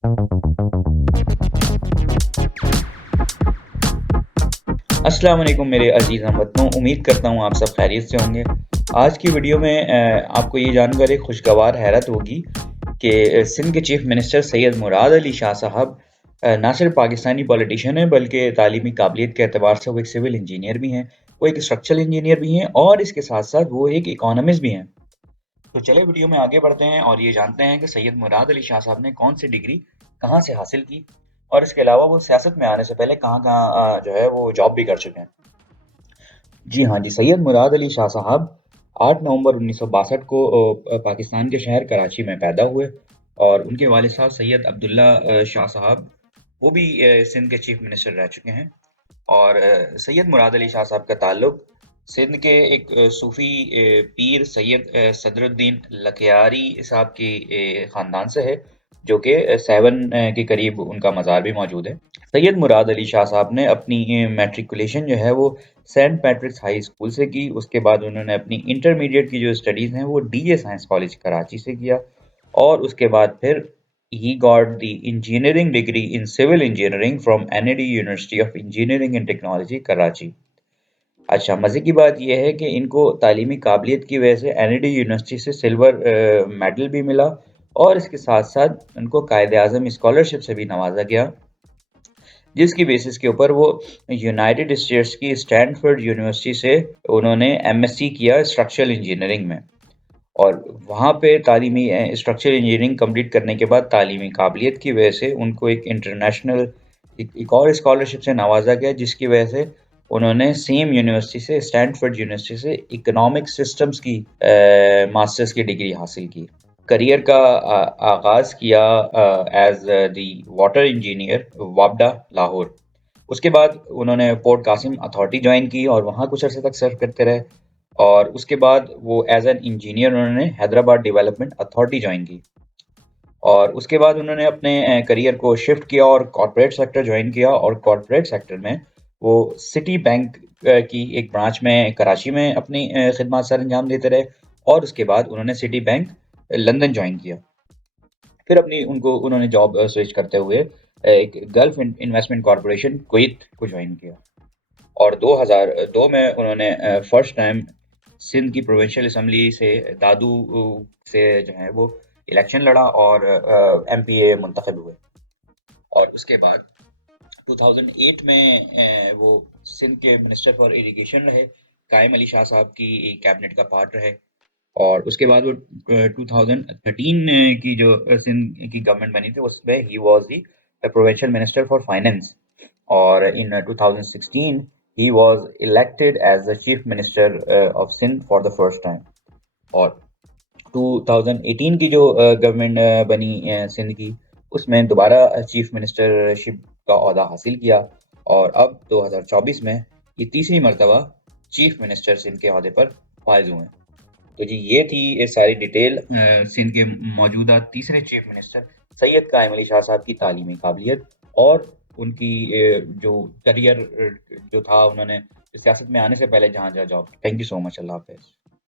अस्सलाम वालेकुम मेरे अजीज़ हमवतनों, उम्मीद करता हूँ आप सब खैरियत से होंगे। आज की वीडियो में आपको ये जानकर एक खुशगवार हैरत होगी कि सिंध के चीफ मिनिस्टर सैयद मुराद अली शाह साहब ना सिर्फ पाकिस्तानी पॉलिटिशियन हैं बल्कि तालीमी काबिलियत के एतबार से वो एक सिविल इंजीनियर भी हैं, वो एक स्ट्रक्चरल इंजीनियर भी हैं और इसके साथ-साथ वो एक इकोनॉमिस्ट भी हैं। तो चलिए वीडियो में आगे बढ़ते हैं और ये जानते हैं कि सैयद मुराद अली शाह साहब ने कौन सी डिग्री कहाँ से हासिल की और इसके अलावा वो सियासत में आने से पहले कहाँ-कहाँ जो है वो जॉब भी कर चुके हैं। जी हाँ जी, सैयद मुराद अली शाह साहब 8 नवंबर 1962 को पाकिस्तान के शहर कराची में पैदा हुए और उनके वालिद साहब सैयद अब्दुल्ला शाह साहब वो भी सिंध के चीफ मिनिस्टर रह चुके हैं और सैयद मुराद अली शाह साहब का ताल्लुक सिंध के एक सूफी पीर सैयद सदरुद्दीन लखयारी साहब के ख़ानदान से है जो कि 7 के करीब उनका मज़ार भी मौजूद है। सैयद मुराद अली शाह साहब ने अपनी मैट्रिकुलेशन जो है वो सेंट पैट्रिक्स हाई स्कूल से की। उसके बाद उन्होंने अपनी इंटरमीडिएट की जो स्टडीज़ हैं वो डीजे साइंस कॉलेज कराची से किया और उसके बाद फिर he got the engineering degree in civil engineering from NAD University of Engineering and Technology Karachi. अच्छा, मज़े की बात ये है कि इनको तालीमी काबिलियत की वजह से NAD यूनिवर्सिटी से सिल्वर मेडल भी मिला और इसके साथ-साथ उनको कायदे-आज़म स्कॉलरशिप से भी नवाजा गया। जिसकी बेसिस के ऊपर वो यूनाइटेड स्टेट्स की स्टैनफोर्ड यूनिवर्सिटी से उन्होंने एमएससी किया स्ट्रक्चरल इंजीनियरिंग में और वहाँ पे तालीमी स्ट्रक्चरल इंजीनियरिंग कंप्लीट करने के बाद तालीमी काबिलियत की वजह से उनको एक इंटरनेशनल एक और स्कॉलरशिप से नवाजा गया जिसकी वजह से उन्होंने सेम यूनिवर्सिटी से स्टैनफोर्ड यूनिवर्सिटी से इकोनॉमिक सिस्टम्स की मास्टर्स की डिग्री हासिल की। करियर का आगाज़ किया एज दी वाटर इंजीनियर वापडा लाहौर। उसके बाद उन्होंने पोर्ट कासिम अथॉरिटी ज्वाइन की और वहाँ कुछ अर्से तक सर्व करते रहे और उसके बाद वो एज एन इंजीनियर उन्होंने हैदराबाद डेवलपमेंट अथॉरिटी ज्वाइन की और उसके बाद उन्होंने अपने करियर को शिफ्ट किया और कॉर्पोरेट सेक्टर ज्वाइन किया और कॉर्पोरेट सेक्टर में वो सिटी बैंक की एक ब्रांच में कराची में अपनी खिदमत सर अंजाम देते रहे और उसके बाद उन्होंने सिटी बैंक लंदन ज्वाइन किया। फिर अपनी उनको उन्होंने जॉब स्विच करते हुए एक गल्फ इन्वेस्टमेंट कॉरपोरेशन कुवैत को ज्वाइन किया और 2002 में उन्होंने फर्स्ट टाइम सिंध की प्रोविंशियल असेंबली से दादू से जो है वो इलेक्शन लड़ा और एमपीए मुंतखब हुए और उसके बाद 2008 में वो सिंध के मिनिस्टर फॉर इरिगेशन रहे, कायम अली शाह साहब की कैबिनेट का पार्ट रहे और उसके बाद वो 2013 की जो सिंध की गवर्नमेंट बनी थी उसमें ही was the provincial minister for finance और इन 2016 ही was elected as the chief minister of Sindh for the first time और 2018 की जो गवर्नमेंट बनी सिंध की उसमें दोबारा चीफ मिनिस्टरशिप का ओहदा हासिल किया और अब 2024 में ये तीसरी मरतबा चीफ मिनिस्टर सिंध के ओहदे पर फाइज हुए हैं। तो जी ये थी ये सारी डिटेल सिंध के मौजूदा तीसरे चीफ मिनिस्टर सैयद कायम अली शाह साहब की तालीमी काबिलियत और उनकी जो करियर जो था उन्होंने सियासत में आने से पहले जहाँ जहाँ job. Thank you so much. Allah हाफिज़।